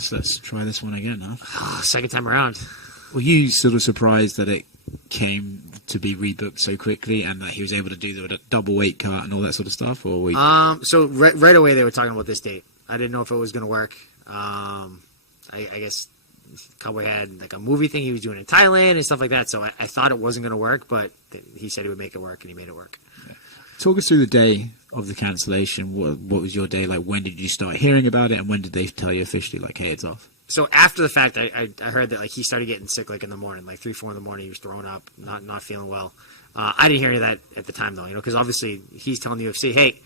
guess let's try this one again, huh? Second time around. Were you sort of surprised that it came to be rebooked so quickly and that he was able to do the double weight cut and all that sort of stuff? Or were you... So right away they were talking about this date. I didn't know if it was going to work. I guess Cowboy had like a movie thing he was doing in Thailand and stuff like that, so I thought it wasn't going to work, but he said he would make it work, and he made it work. Yeah. Talk us through the day of the cancellation. What was your day like? When did you start hearing about it, and when did they tell you officially, like, hey, it's off? So after the fact, I heard that like he started getting sick like in the morning, like 3, 4 in the morning. He was throwing up, not feeling well. I didn't hear any of that at the time though, because obviously he's telling the UFC, hey,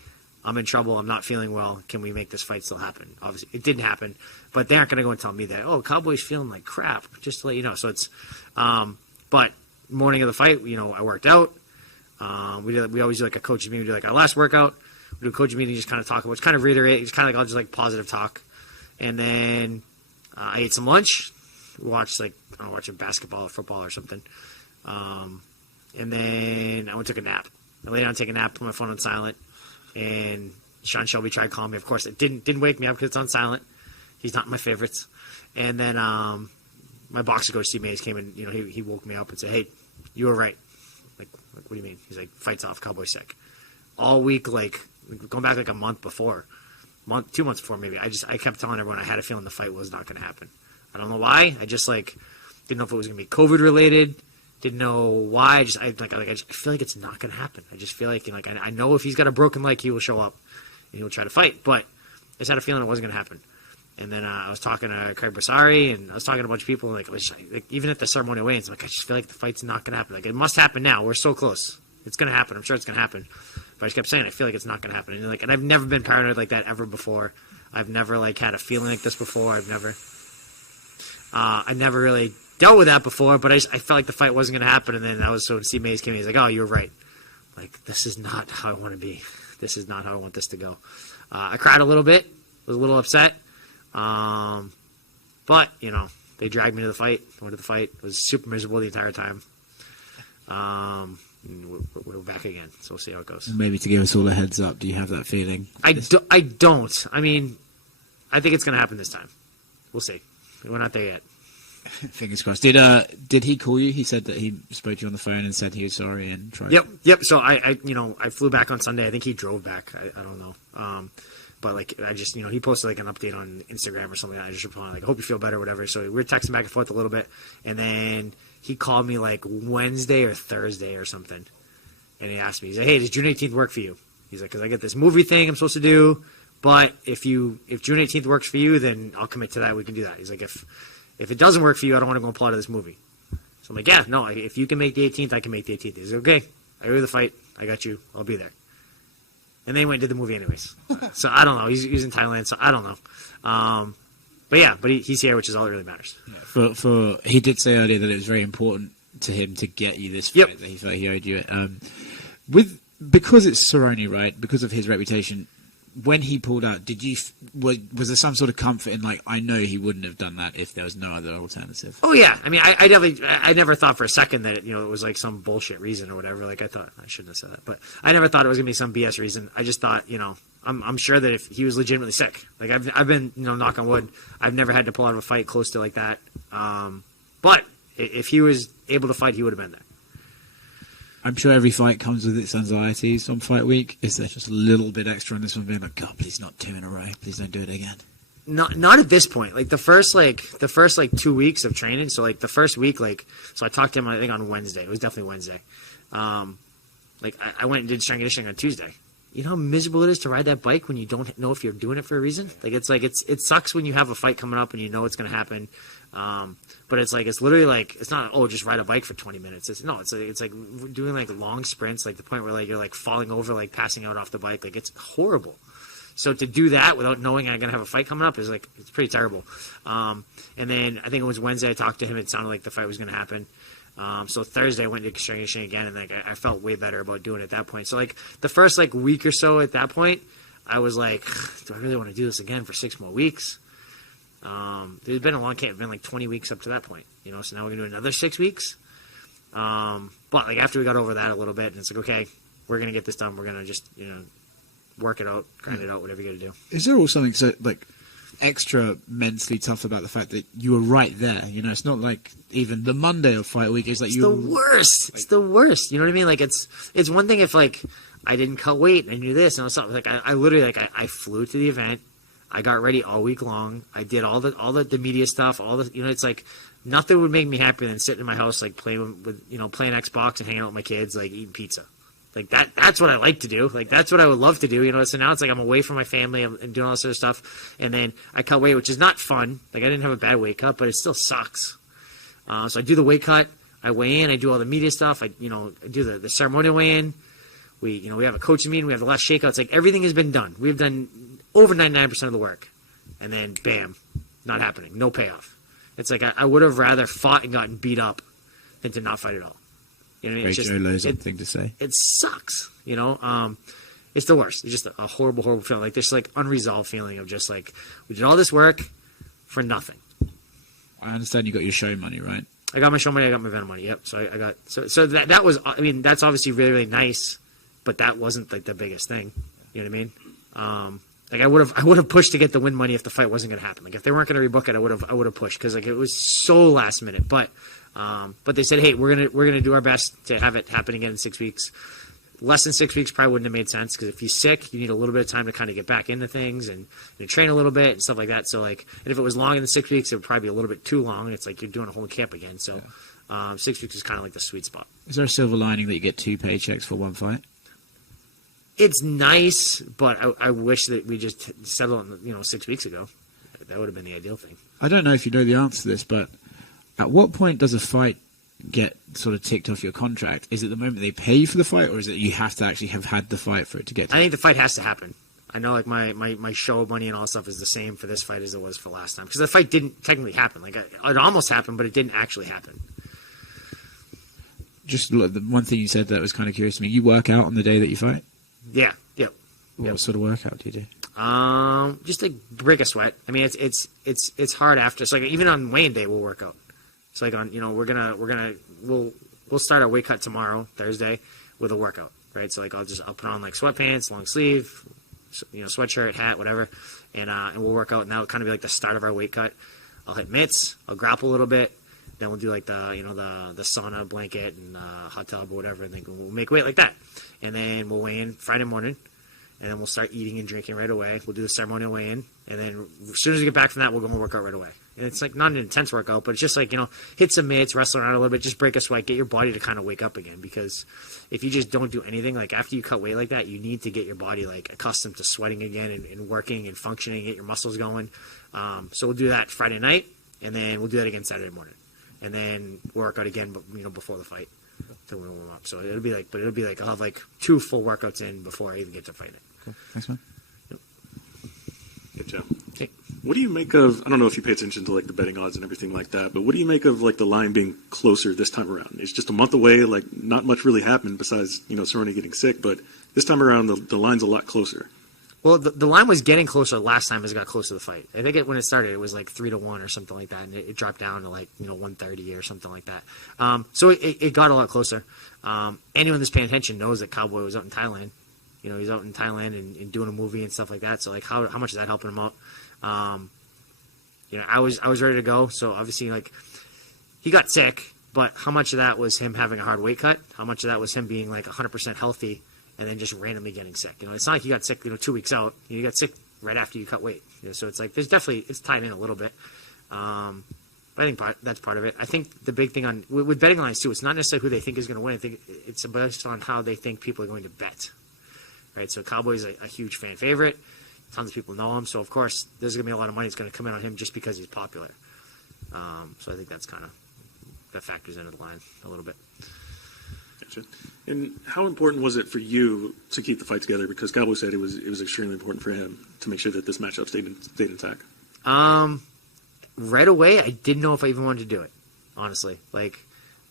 I'm in trouble. I'm not feeling well. Can we make this fight still happen? Obviously, it didn't happen, but they aren't going to go and tell me that. Oh, Cowboy's feeling like crap. Just to let you know. So it's, but morning of the fight, I worked out. We always do like a coaching meeting. We do like our last workout. We do a coaching meeting, just kind of talk about, kind of reiterate. It's kind of like all just like positive talk, and then I ate some lunch. Watched watching basketball or football or something, and then I went and took a nap. I lay down and take a nap. Put my phone on silent. And Sean Shelby tried calling me. Of course, it didn't wake me up because it's on silent. He's not my favorites. And then my boxer coach, Steve Mays, came in. He woke me up and said, "Hey, you were right." Like, what do you mean? He's like, "Fight's off. Cowboy's sick." All week, like going back like a month before, 2 months before maybe. I kept telling everyone I had a feeling the fight was not going to happen. I don't know why. I just didn't know if it was going to be COVID related. Didn't know why. I just feel like it's not going to happen. I just feel like I know if he's got a broken leg, he will show up and he will try to fight. But I just had a feeling it wasn't going to happen. And then I was talking to Craig Bassari, and I was talking to a bunch of people. Like even at the ceremonial weigh-ins, I just feel like the fight's not going to happen. Like, it must happen now. We're so close. It's going to happen. I'm sure it's going to happen. But I just kept saying I feel like it's not going to happen. And I've never been paranoid like that ever before. I've never had a feeling like this before. I've never really dealt with that before, but I felt like the fight wasn't going to happen, and then so Steve Mays came in, he's like, "Oh, you were right. Like, this is not how I want to be. This is not how I want this to go." I cried a little bit, was a little upset, but they dragged me to the fight. I went to the fight. I was super miserable the entire time. We're back again, so we'll see how it goes. Maybe to give us all a heads up, do you have that feeling? I don't. I mean, I think it's going to happen this time. We'll see. We're not there yet. Fingers crossed. Did he call you? He said that he spoke to you on the phone and said he was sorry and tried. Yep. So I flew back on Sunday. I think he drove back. I don't know. But I just he posted an update on Instagram or something. I just replied I hope you feel better or whatever. So we were texting back and forth a little bit, and then he called me Wednesday or Thursday or something, and he asked me. He's like, "Hey, does June 18th work for you?" He's like, "Because I got this movie thing I'm supposed to do, but if June 18th works for you, then I'll commit to that. We can do that." He's like, If it doesn't work for you, I don't want to go and pull out of this movie. So I'm like, yeah, no, if you can make the 18th, I can make the 18th. He's like, okay, I hear the fight. I got you. I'll be there. And then he went and did the movie anyways. So I don't know. He's in Thailand, so I don't know. But he's here, which is all that really matters. Yeah, he did say earlier that it was very important to him to get you this fight, that he felt he owed you it. Because it's Cerrone, right? Because of his reputation, when he pulled out, was there some sort of comfort in I know he wouldn't have done that if there was no other alternative? Oh yeah, I mean, I never thought for a second that it was some bullshit reason or whatever. I thought I shouldn't have said that, but I never thought it was gonna be some BS reason. I just thought I'm sure that if he was legitimately sick, I've been knock on wood, I've never had to pull out of a fight close to like that. But if he was able to fight, he would have been there. I'm sure every fight comes with its anxieties on fight week. Is there just a little bit extra on this one, being like, God, please not 2 in a row. Please don't do it again. Not at this point. The first 2 weeks of training. So the first week, so I talked to him I think on Wednesday. It was definitely Wednesday. I went and did strength conditioning on Tuesday. You know how miserable it is to ride that bike when you don't know if you're doing it for a reason. It sucks when you have a fight coming up and you know it's going to happen. But it's literally it's not just ride a bike for 20 minutes. It's doing long sprints, the point where you're falling over, passing out off the bike. It's horrible. So to do that without knowing I'm gonna have a fight coming up is it's pretty terrible. And then I think it was Wednesday I talked to him. It sounded like the fight was gonna happen. So Thursday I went to strength conditioning again, and I felt way better about doing it at that point. So the first week or so at that point, I was like, do I really want to do this again for 6 more weeks? There's been a long camp. It's been 20 weeks up to that point, so now we're going to do another 6 weeks. But after we got over that a little bit, and it's okay, we're going to get this done. We're going to just, work it out, grind it out, whatever you got to do. Is there also something, extra mentally tough about the fact that you were right there. You know, it's not like even the Monday of fight week. It's like it's the worst. It's the worst. You know what I mean? Like it's one thing if like I didn't cut weight and I knew this and I was something like I literally like I flew to the event. I got ready all week long. I did all the media stuff. It's like nothing would make me happier than sitting in my house like playing Xbox and hanging out with my kids, like eating pizza. Like that's what I like to do. Like that's what I would love to do. You know, so now it's like I'm away from my family and doing all this other stuff, and then I cut weight, which is not fun. Like I didn't have a bad weight cut, but it still sucks. So I do the weight cut. I weigh in. I do all the media stuff. I do the ceremonial weigh in. We have a coaching meeting. We have the last shakeout. It's like everything has been done. We've done over 99% of the work, and then bam, not happening. No payoff. It's like I would have rather fought and gotten beat up than to not fight at all. You know what I mean? It's just, Joe Lauzon thing to say. It sucks. You know, it's the worst. It's just a horrible, horrible feeling. Like this, like unresolved feeling of just like we did all this work for nothing. I understand you got your show money, right? I got my show money. I got my event money. Yep. So I got so that was. I mean, that's obviously really, really nice, but that wasn't like the biggest thing. You know what I mean? Like I would have pushed to get the win money if the fight wasn't going to happen. Like if they weren't going to rebook it, I would have pushed because like it was so last minute. But they said, hey, we're gonna do our best to have it happen again in 6 weeks. Less than 6 weeks probably wouldn't have made sense because if you're sick, you need a little bit of time to kind of get back into things and train a little bit and stuff like that. So like, and if it was longer than 6 weeks, it would probably be a little bit too long. It's like you're doing a whole camp again. So 6 weeks is kind of like the sweet spot. Is there a silver lining that you get 2 paychecks for one fight? It's nice, but I wish that we just settled on 6 weeks ago. That would have been the ideal thing. I don't know if you know the answer to this, but at what point does a fight get sort of ticked off your contract? Is it the moment they pay you for the fight, or is it you have to actually have had the fight for it to get to I think the fight has to happen. I know like my show money and all that stuff is the same for this fight as it was for last time. Because the fight didn't technically happen. Like it almost happened, but it didn't actually happen. Just the one thing you said that was kind of curious to me. You work out on the day that you fight? Yeah. Yep. What sort of workout do you do? Just like break a sweat. I mean, it's hard after. So like even on weigh-in day, we'll work out. It's like on we'll start our weight cut tomorrow, Thursday, with a workout, right? So like I'll put on like sweatpants, long sleeve, sweatshirt, hat, whatever, and we'll work out. And that'll kind of be like the start of our weight cut. I'll hit mitts, I'll grapple a little bit, then we'll do like the sauna blanket and hot tub or whatever, and then we'll make weight like that. And then we'll weigh in Friday morning, and then we'll start eating and drinking right away. We'll do the ceremonial weigh-in, and then as soon as we get back from that, we'll go and work out right away. And it's like not an intense workout, but it's just like, hit some mitts, wrestle around a little bit, just break a sweat, get your body to kind of wake up again. Because if you just don't do anything, like after you cut weight like that, you need to get your body like accustomed to sweating again and working and functioning, get your muscles going. So we'll do that Friday night, and then we'll do that again Saturday morning. And then work out again, before the fight. To warm up. So it'll be like I'll have like 2 full workouts in before I even get to fight it. Cool. Thanks, man. Yep. Hey, Joe. Hey. What do you make of, I don't know if you pay attention to like the betting odds and everything like that, but what do you make of like the line being closer this time around? It's just a month away, like not much really happened besides, Cerrone getting sick, but this time around the line's a lot closer. Well, the line was getting closer last time as it got close to the fight. I think when it started, it was like 3-1 or something like that, and it dropped down to like 130 or something like that. So it got a lot closer. Anyone that's paying attention knows that Cowboy was out in Thailand. He's out in Thailand and doing a movie and stuff like that. So like how much is that helping him out? I was ready to go. So obviously like he got sick, but how much of that was him having a hard weight cut? How much of that was him being like 100% healthy? And then just randomly getting sick. It's not like you got sick, 2 weeks out. You got sick right after you cut weight. So it's like it's tied in a little bit. I think that's part of it. I think the big thing with betting lines too, it's not necessarily who they think is going to win. I think it's based on how they think people are going to bet. Right. So Cowboy's a huge fan favorite. Tons of people know him. So of course there's going to be a lot of money that's going to come in on him just because he's popular. So I think that factors into the line a little bit. Gotcha. And how important was it for you to keep the fight together? Because Cowboy said it was extremely important for him to make sure that this matchup stayed intact. Right away, I didn't know if I even wanted to do it. Honestly, like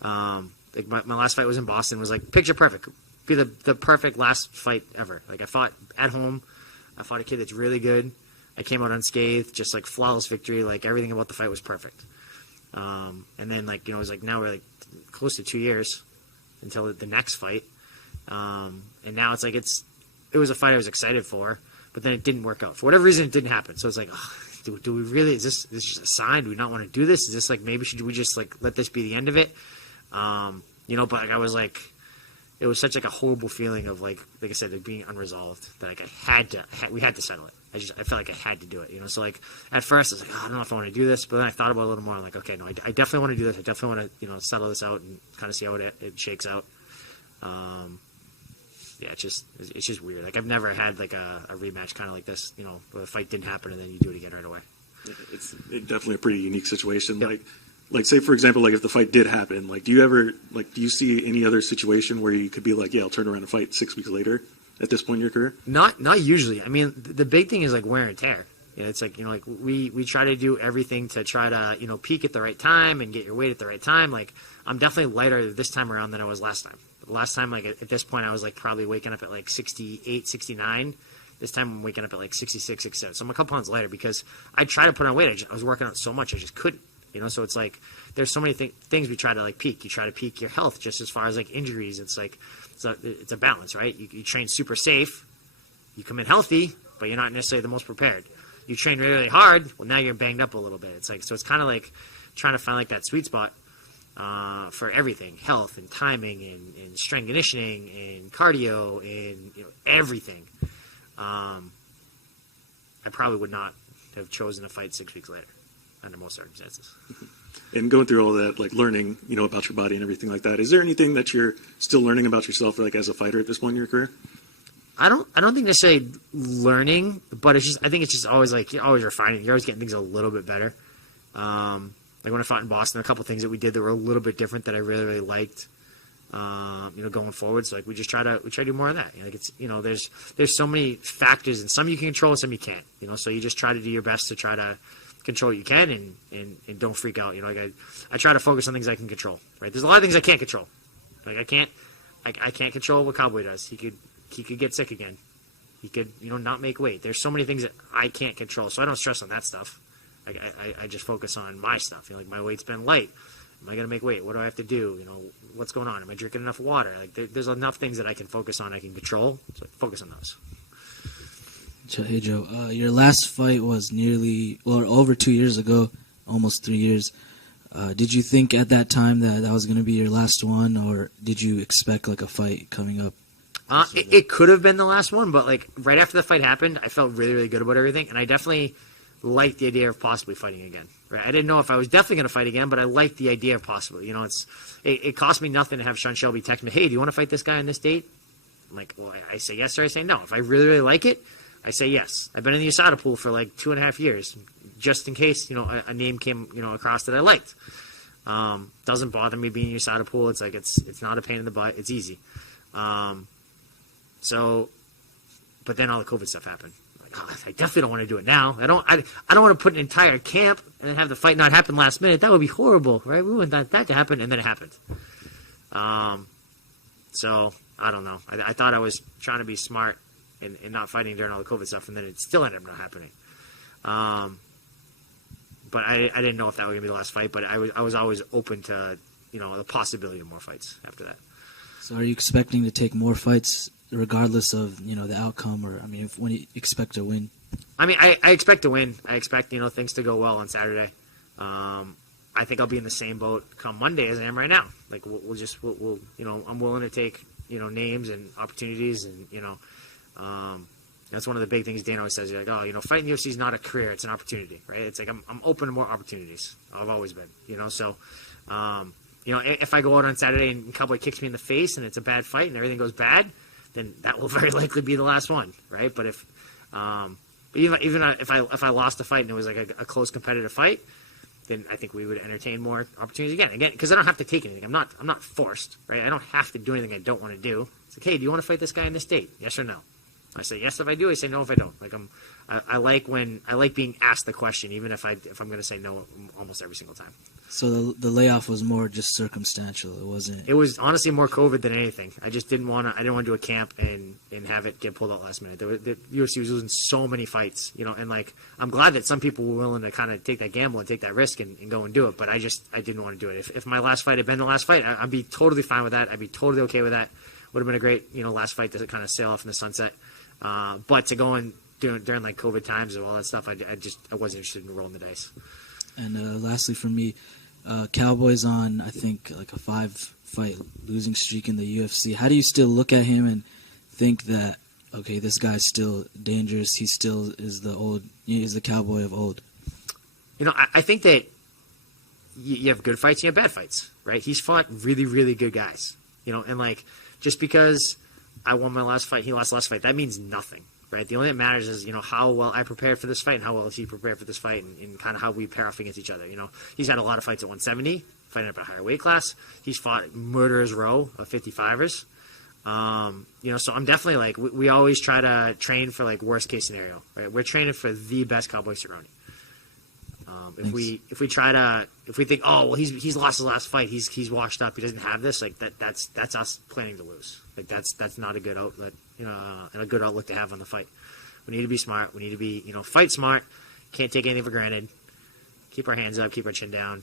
my last fight was in Boston. Was like picture perfect, be the perfect last fight ever. Like I fought at home. I fought a kid that's really good. I came out unscathed, just like flawless victory. Like everything about the fight was perfect. And then it was like now we're like close to 2 years until the next fight, and now it's like it was a fight I was excited for, but then it didn't work out for whatever reason. It didn't happen, so it's like do we really? Is this just a sign? Do we not want to do this? Is this like maybe should we just like let this be the end of it? You know, but like I was like, it was such like a horrible feeling of like I said, it being unresolved that like we had to settle it. I felt like I had to do it, you know. So like at first I was like, oh, I don't know if I want to do this, but then I thought about it a little more. I'm like, okay, no, I definitely want to do this. I definitely want to, you know, settle this out and kind of see how it shakes out. Yeah, it's just weird. Like I've never had like a rematch kind of like this, you know, where the fight didn't happen and then you do it again right away. It's definitely a pretty unique situation. Yep. Like say for example, like if the fight did happen, like do you see any other situation where you could be like, yeah, I'll turn around and fight 6 weeks later at this point in your career? Not usually. I mean, the big thing is like wear and tear. You know, it's like, you know, like we try to do everything to try to, you know, peak at the right time and get your weight at the right time. Like I'm definitely lighter this time around than I was last time. Last time, like at this point, I was like probably waking up at like 68, 69. This time I'm waking up at like 66, 67. So I'm a couple pounds lighter because I try to put on weight. I was working out so much, I just couldn't. You know, so it's like there's so many things we try to like peak. You try to peak your health just as far as like injuries. It's like it's a balance, right? You train super safe, you come in healthy, but you're not necessarily the most prepared. You train really, really hard, well now you're banged up a little bit. It's like so it's kind of like trying to find like that sweet spot for everything, health and timing and strength conditioning and cardio and you know everything. I probably would not have chosen to fight 6 weeks later under most circumstances. And going through all that, like learning, you know, about your body and everything like that, is there anything that you're still learning about yourself, like as a fighter at this point in your career? I don't think necessarily learning, but I think it's just always like you're always refining. You're always getting things a little bit better. Like when I fought in Boston, a couple things that we did that were a little bit different that I really, really liked. You know, going forward, so like we try to do more of that. You know, like it's, you know, there's so many factors, and some you can control, and some you can't. You know, so you just try to do your best to try to control what you can, and don't freak out. You know, like I try to focus on things I can control. Right? There's a lot of things I can't control. Like I can't control what Cowboy does. He could get sick again. He could, you know, not make weight. There's so many things that I can't control, so I don't stress on that stuff. I just focus on my stuff. You know, like my weight's been light. Am I going to make weight? What do I have to do? You know, what's going on? Am I drinking enough water? Like there's enough things that I can focus on, I can control. So I focus on those. Hey Joe, your last fight was over 2 years ago, almost 3 years. Did you think at that time that was going to be your last one, or did you expect like a fight coming up? It could have been the last one, but like right after the fight happened, I felt really, really good about everything, and I definitely liked the idea of possibly fighting again. Right? I didn't know if I was definitely going to fight again, but I liked the idea of possibly. You know, it cost me nothing to have Sean Shelby text me, "Hey, do you want to fight this guy on this date?" I'm like, well, I say yes or I say no. If I really, really like it, I say yes. I've been in the USADA pool for like 2.5 years, just in case, you know, a name came, you know, across that I liked. Doesn't bother me being in USADA pool. It's like it's not a pain in the butt. It's easy. So, but then all the COVID stuff happened. I definitely don't want to do it now. I don't want to put an entire camp and then have the fight not happen last minute. That would be horrible, right? We wouldn't want that to happen, and then it happened. So I don't know. I thought I was trying to be smart and not fighting during all the COVID stuff, and then it still ended up not happening. But I didn't know if that was gonna be the last fight. But I was always open to, you know, the possibility of more fights after that. So are you expecting to take more fights regardless of, you know, the outcome, or I mean, when you expect to win? I mean, I expect to win. I expect, you know, things to go well on Saturday. I think I'll be in the same boat come Monday as I am right now. Like we'll you know, I'm willing to take, you know, names and opportunities, and you know, that's one of the big things Dan always says. You're like, oh, you know, fighting UFC is not a career; it's an opportunity, right? It's like I'm open to more opportunities. I've always been, you know. So, you know, if I go out on Saturday and Cowboy kicks me in the face and it's a bad fight and everything goes bad, then that will very likely be the last one, right? But if even if I lost the fight and it was like a close competitive fight, then I think we would entertain more opportunities again, because I don't have to take anything. I'm not forced, right? I don't have to do anything I don't want to do. It's like, hey, do you want to fight this guy in this date? Yes or no? I say yes if I do. I say no if I don't. Like I like being asked the question, even if I'm going to say no almost every single time. So the layoff was more just circumstantial. It wasn't. It was honestly more COVID than anything. I just didn't want to. I didn't want to do a camp and have it get pulled out last minute. The UFC was losing so many fights, you know. And like, I'm glad that some people were willing to kind of take that gamble and take that risk and go and do it. But I didn't want to do it. If my last fight had been the last fight, I'd be totally fine with that. I'd be totally okay with that. Would have been a great, you know, last fight to kind of sail off in the sunset. But to go and during like COVID times and all that stuff, I wasn't interested in rolling the dice. And lastly, for me, Cowboy's on, I think, like a 5-fight losing streak in the UFC. How do you still look at him and think that, okay, this guy's still dangerous? He still is the Cowboy of old. I think that you have good fights, you have bad fights, right? He's fought really, really good guys, and like just because I won my last fight, he lost the last fight, that means nothing, right? The only thing that matters is how well I prepared for this fight and how well he prepared for this fight, and kind of how we pair off against each other. He's had a lot of fights at 170, fighting up at a higher weight class. He's fought murderer's row of 55ers. So I'm definitely like we always try to train for like worst case scenario, right? We're training for the best Cowboy Cerrone. If we think, oh well, he's lost his last fight, he's washed up, he doesn't have this, like that's us planning to lose. Like that's not a good outlet, and a good outlook to have on the fight. We need to be smart. We need to be fight smart. Can't take anything for granted. Keep our hands up, keep our chin down,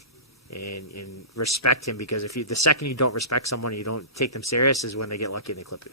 and respect him, because the second you don't respect someone, you don't take them serious, is when they get lucky and they clip you.